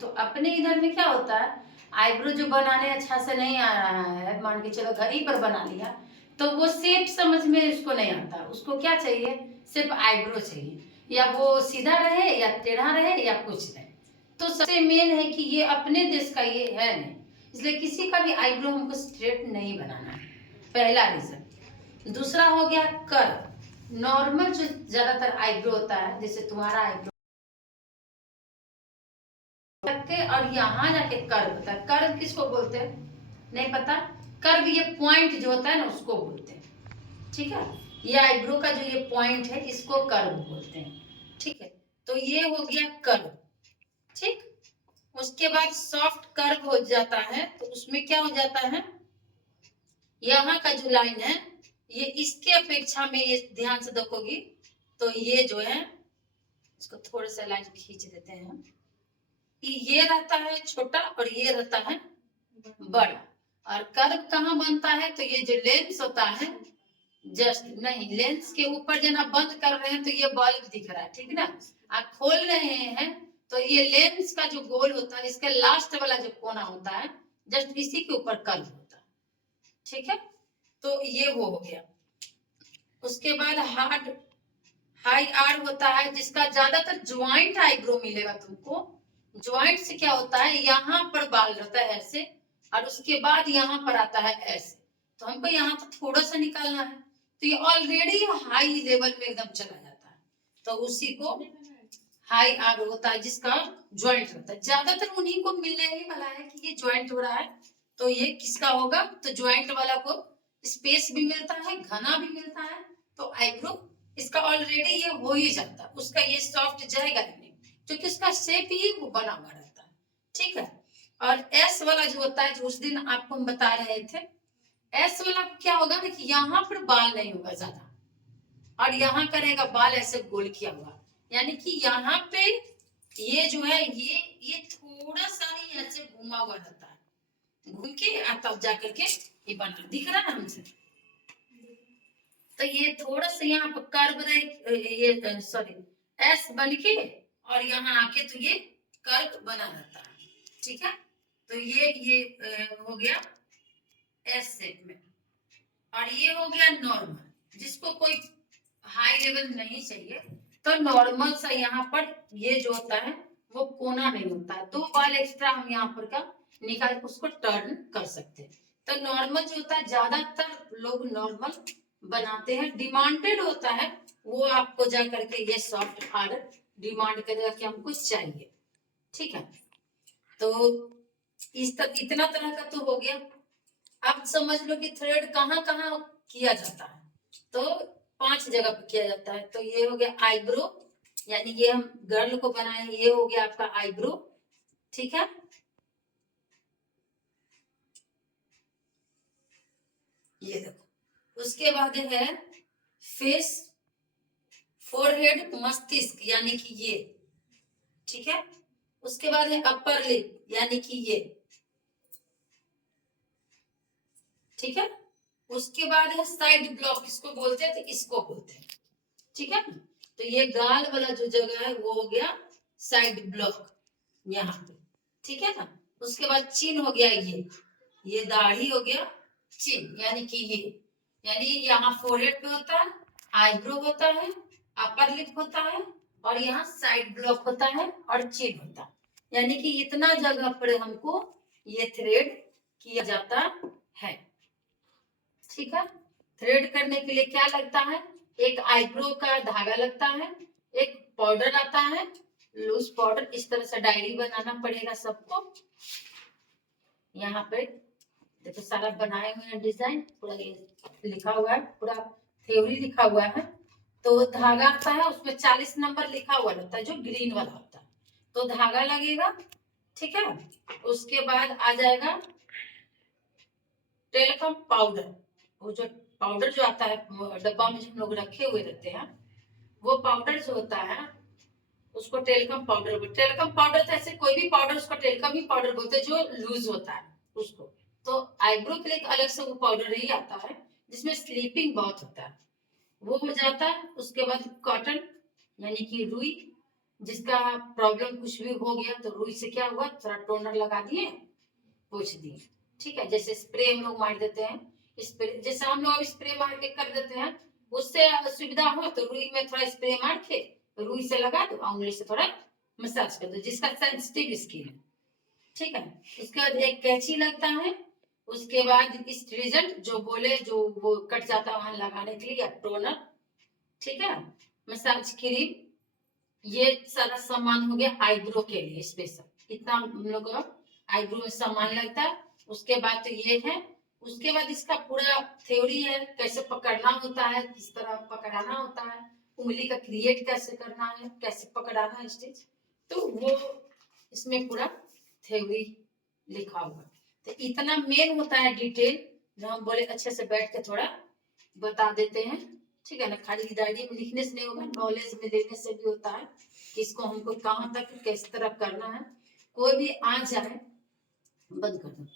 तो अपने इधर में क्या होता है, आईब्रो जो बनाने अच्छा से नहीं आ रहा है, मान के चलो घर ही पर बना लिया, तो वो शेप समझ में उसको नहीं आता, उसको क्या चाहिए, सिर्फ आईब्रो चाहिए, या वो सीधा रहे या टेढ़ा रहे या कुछ रहे। तो सबसे मेन है कि ये अपने देश का ये है नहीं, इसलिए किसी का भी आईब्रो हमको स्ट्रेट नहीं बनाना है, पहला रीजन। दूसरा हो गया कर्व। नॉर्मल जो ज्यादातर आईब्रो होता है, जैसे तुम्हारा आईब्रो के और यहाँ जाके कर्व होता है। कर्व किसको बोलते हैं नहीं पता, कर्व ये पॉइंट जो होता है ना उसको बोलते हैं, ठीक है। ये आईब्रो का जो ये पॉइंट है इसको कर्व बोलते हैं, ठीक है। तो ये हो गया कर्व, ठीक। उसके बाद सॉफ्ट कर्व हो जाता है, तो उसमें क्या हो जाता है, यहाँ का जो लाइन है ये इसके अपेक्षा में, ये ध्यान से देखोगी तो ये जो है, इसको थोड़ा सा लाइन खींच देते हैं हम, ये रहता है छोटा और ये रहता है बड़ा। और कर्व कहाँ बनता है, तो ये जो लेंस होता है, जस्ट नहीं, लेंस के ऊपर जो ना बंद कर रहे हैं तो ये बल्ब दिख रहा है, ठीक ना। आप खोल रहे हैं तो ये लेंस का जो गोल होता है, इसके लास्ट वाला जो कोना होता है, जस्ट इसी के ऊपर कर्व होता है, ठीक है। तो ये वो हो गया। उसके बाद हार्ड हाई आर होता है, जिसका ज्यादातर ज्वाइंट आईब्रो मिलेगा तुमको। ज्वाइंट से क्या होता है, यहाँ पर बाल रहता है ऐसे, और उसके बाद यहाँ पर आता है ऐसे, तो हमको यहाँ तो थोड़ा सा निकालना है, तो ये ऑलरेडी हाई लेवल में एकदम चला जाता है, तो उसी को हाई आर होता है, जिसका ज्वाइंट होता है। ज्यादातर उन्हीं को मिलने ही वाला है कि ये ज्वाइंट हो रहा है, तो ये किसका होगा, तो ज्वाइंट वाला को स्पेस भी मिलता है, घना भी मिलता है, तो आईब्रो इसका ऑलरेडी ये हो ही जाता है, उसका ये सॉफ्ट जाएगा ही नहीं, क्योंकि उसका शेप ही वो बना हुआ रहता है, ठीक है। और एस वाला जो होता है, जो उस दिन आपको हम बता रहे थे, एस वाला क्या होगा ना कि यहाँ पर बाल नहीं होगा ज्यादा, और यहाँ करेगा बाल ऐसे गोल किया हुआ, यानी कि यहाँ पे ये जो है, ये थोड़ा सा नहीं ऐसे घुमा हुआ रहता है, घूम के तब जाकर के ये बना दिख रहा है हमसे। तो ये थोड़ा सा यहाँ पर कर्व ये सॉरी एस बन के, और यहाँ आके तो ये कर्व बना रहता है, ठीक है। तो ये हो गया एस शेप में, और ये हो गया नॉर्मल, जिसको कोई हाई लेवल नहीं चाहिए, तो नॉर्मल सा यहाँ पर ये जो होता है वो कोना नहीं होता है, दो बाल एक्स्ट्रा हम यहाँ पर का निकाल उसको टर्न कर सकते हैं। तो नॉर्मल जो होता है, ज्यादातर लोग नॉर्मल बनाते हैं, डिमांडेड होता है, वो आपको जा करके ये सॉफ्ट हार्ड डिमांड करेगा कि हमको चाहिए, ठीक है। तो इतना तरह का तो हो गया। अब समझ लो कि थ्रेड कहाँ कहाँ किया जाता है, तो 5 जगह पे किया जाता है। तो ये हो गया आईब्रो, यानी ये हम गर्ल को बनाए, ये हो गया आपका आईब्रो, ठीक है। ये देखो, उसके बाद है फेस, फोरहेड, मस्तिष्क, यानी कि ये, ठीक है। उसके बाद है अपर लिप, यानी कि ये, ठीक है। उसके बाद है साइड ब्लॉक, इसको बोलते हैं, तो इसको बोलते हैं, ठीक है। तो ये गाल वाला जो जगह है वो हो गया साइड ब्लॉक, यहाँ पे, ठीक है ना। उसके बाद चिन हो गया, ये दाढ़ी हो गया चिन, यानी कि ये, यानी यहाँ फोरहेड पे होता है, आईब्रो होता है, अपर लिप होता है, और यहाँ साइड ब्लॉक होता है और चिन होता है, यानी कि इतना जगह पर हमको ये थ्रेड किया जाता है, ठीक है। थ्रेड करने के लिए क्या लगता है, एक आईब्रो का धागा लगता है, एक पाउडर आता है, लूज पाउडर, इस तरह से डायरी बनाना पड़ेगा सबको। यहाँ पे देखो सारा बनाए हुए हैं डिजाइन, पूरा ये लिखा हुआ है, पूरा थ्योरी लिखा हुआ है। तो धागा आता है, उसमें 40 नंबर लिखा हुआ रहता है, जो ग्रीन वाला होता है, तो धागा लगेगा, ठीक है। उसके बाद आ जाएगा टेलकम पाउडर, वो जो पाउडर जो आता है डब्बा में जो हम लोग रखे हुए रहते हैं, वो पाउडर जो होता है उसको टेलकम पाउडर बोलते हैं। टेलकम पाउडर तो ऐसे कोई भी पाउडर, उसको टेलकम ही पाउडर बोलते हैं, जो लूज होता है उसको। तो आईब्रो के लिए अलग से वो पाउडर ही आता है, जिसमें स्लीपिंग बहुत होता है, वो हो जाता है। उसके बाद कॉटन, यानी कि रुई, जिसका प्रॉब्लम कुछ भी हो गया तो रुई से क्या हुआ, थोड़ा टोनर लगा दिए, पोंछ दिए। ठीक है, जैसे स्प्रे हम लोग मार देते हैं, स्प्रे जैसे हम लोग स्प्रे मार के कर देते हैं, उससे असुविधा हो तो रुई में थोड़ा स्प्रे मार के रुई से लगा दो, उंगली से थोड़ा मसाज कर दो, जिसका सेंसिटिव स्किन है। ठीक है, उसके बाद एक कैंची लगता है, उसके बाद इस रिजल्ट जो बोले जो वो कट जाता है वहां लगाने के लिए, या टोनर। ठीक है, मसाज क्रीम, ये सारा सामान हो गया आईब्रो के लिए स्पेशल। इतना हम लोग आईब्रो में सामान लगता है। उसके बाद तो ये है, उसके बाद इसका पूरा थ्योरी है, कैसे पकड़ना होता है, किस तरह पकड़ाना होता है, उंगली का क्रिएट कैसे करना है, कैसे पकड़ाना है स्टिच, तो वो इसमें पूरा थ्योरी लिखा हुआ। तो इतना मेन होता है डिटेल, जो हम बोले अच्छे से बैठ के थोड़ा बता देते हैं। ठीक है ना, खाली डायरी में लिखने से नहीं होगा, नॉलेज में देने से भी होता है कि इसको हमको कहाँ तक किस तरह करना है। कोई भी आ जाए, बंद कर दो।